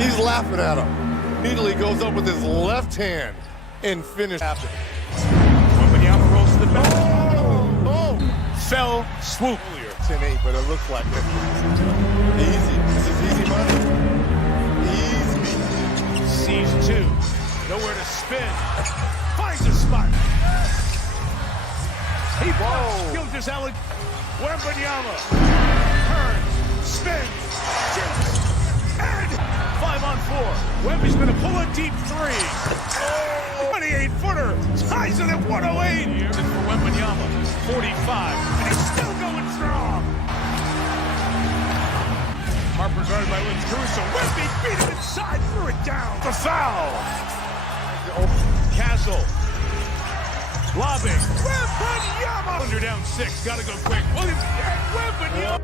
He's laughing at him. Immediately goes up with his left hand and finish. Wemby rolls to the back. Oh! Fell swoop. 10-8, but it looks like it. Easy. This is easy money. Easy. Sees two. Nowhere to spin. Finds a spot. He blocks. Gilgis Allen. Wemby turns. Spins. Shoots. And 5-on-4. Wemby's going to pull a deep three. 28-footer. Ties it at 108. Here for Wemby. 45. And he's still going strong. Harper's guarded by Lynn Caruso. Wemby beat him inside. Threw it down. The foul. Castle. Lobbing. Wemby. Under down 6. Got to go quick. Williams. Wemby.